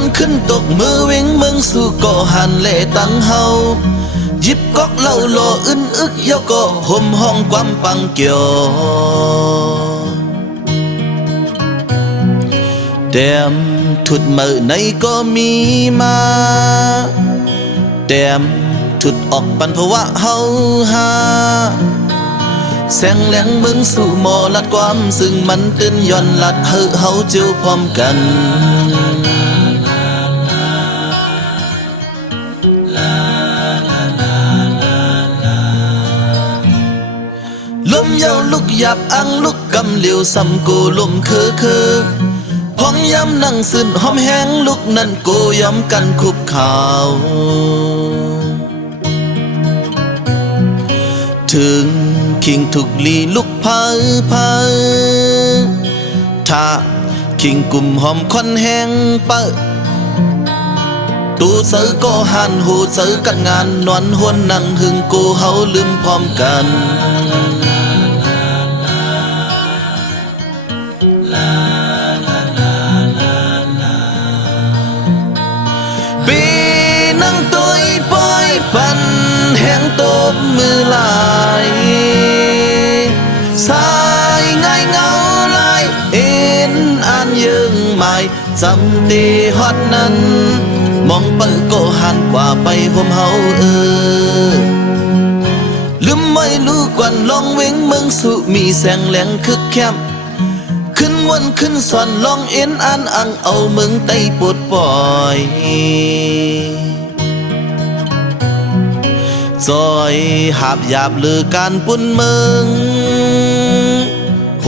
วันขึ้นตกมือวิ่งเมืองสู่ก่อหันเล่ตั้งเฮาหยิบก๊อกเหล้าโลอึนอึกยกก็ห่มห้องความปังเกี่ยวแต้มถุดมือในก็มีมาแต้มถุดออกปันภาวะเฮาหาแสงแหลงมึงสู่หมอลัดความซึ่งมันตื่นย่อนลัดเฮาเจียวพร้อมกันลมเยาลุกหยับอังลุกกำเหลียวซ้ำกูลมคือพ้องย้ำนั่งซึนหอมแห้งลุกนั่นกูย้อมกันคุบข่าวถึงคิงถูกลีลุกพาถ้าคิงกลุ่มหอมคอนแห้งเปิดตูเสือก็หันหูเสือกันงานนอนหวนนั่งหึงกูเฮาลืมพร้อมกันปีนั่งตัวปอยปันแห้งตบมือลายสายง่ายเงาลายเอ็นอ่านยังไม่จำตีฮอดนั้นมองไปก็หันกว่าไปห่มเฮาลืมไม่รู้กวนลองเว้งเมืองสุมีแสงแหลงคึกแคมขึ้นวันขึ้นสอนลองเอ็นอ่านอังเอาเมืองไต้ปวดปล่อยซอยหาบหยาบลือการปุ่นเมืองโห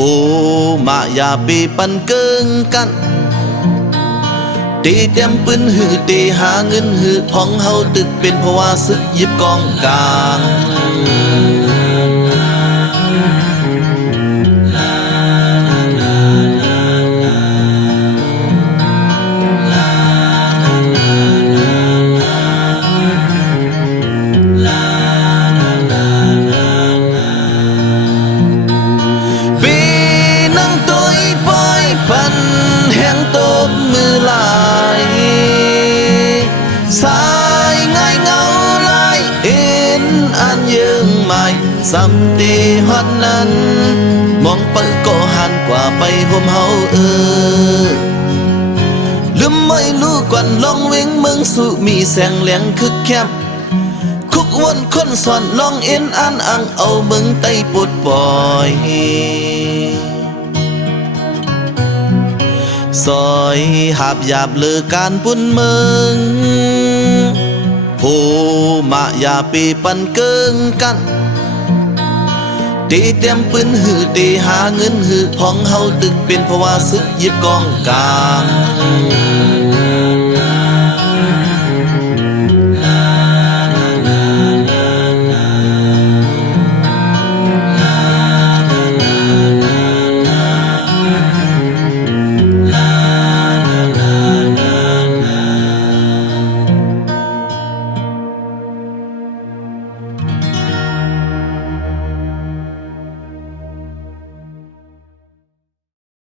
มาอย่าปีปันเกิงกันตีเต็มปืนหือตีหาเงินหือพ้องเฮาตึกเป็นเพราะว่าซึกยิบกองกลางปีนั่งตัวปอยปันแห้งตบมือลายสายง่ายเงาลายเอ็นอ่านยังไม่ซ้ำตีฮอดนั้นมองไปก็หันกว่าไปห่มเฮาลืมไม่รู้กวนลองเว้งเมืองสุมีแสงแหลงคึกแคมคุกวนคนสอนลองเอ็นอ่านอังเอาเมืองไต้ปวดปล่อยซอยหาบหยาบลือการปุ่นเมืองโหมาอย่าปีปันเกิงกันตีเต็มปืนหือตีหาเงินหือพ้องเฮาตึกเป็นเพราะว่าซึกยิบกองกลาง